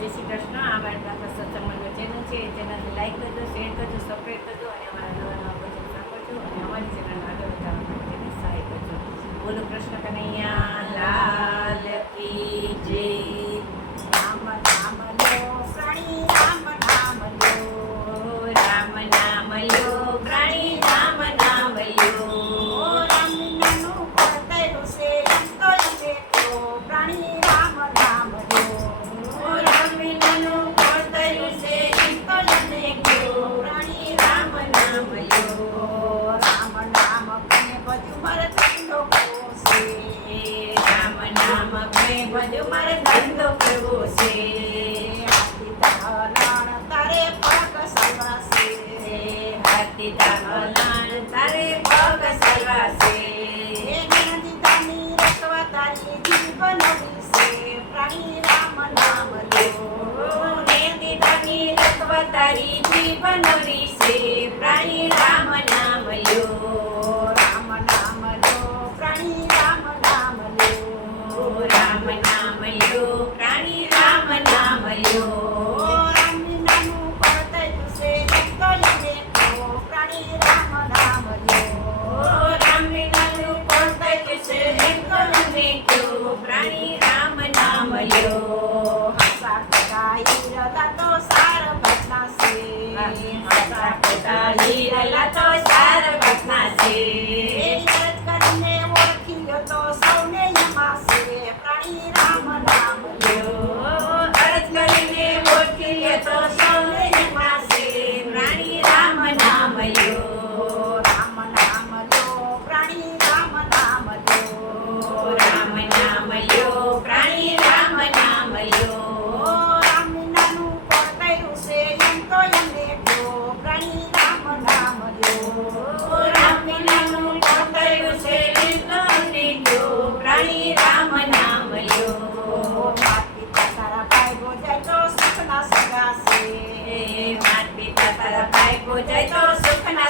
જય શ્રી કૃષ્ણ. આ મારી પ્રાર્થના સત્સંગમાં ચેનલ છે ચેનલને લાઈક કરજો શેર કરજો સપરેટ કરજો અને અમારા નવા નવા ભજન સાંભળજો અને અમારી ચેનલ આગળ વધારવા માટે સહાય કરજો. બોલો કૃષ્ણ કનૈયા. રામ પ્રેમ જો મારે ધંધો કરવો છે હાથી ધરણ તારે પગ સલવાશે હાથી ધરણ તારે પગ સલવાશે તારી જીવન વિશે પ્રાણી રામ નામ લ્યો રામ નામ લો પ્રાણી રામ નામ લ્યો પ્રાણી રામ નામ લ્યો. Voy a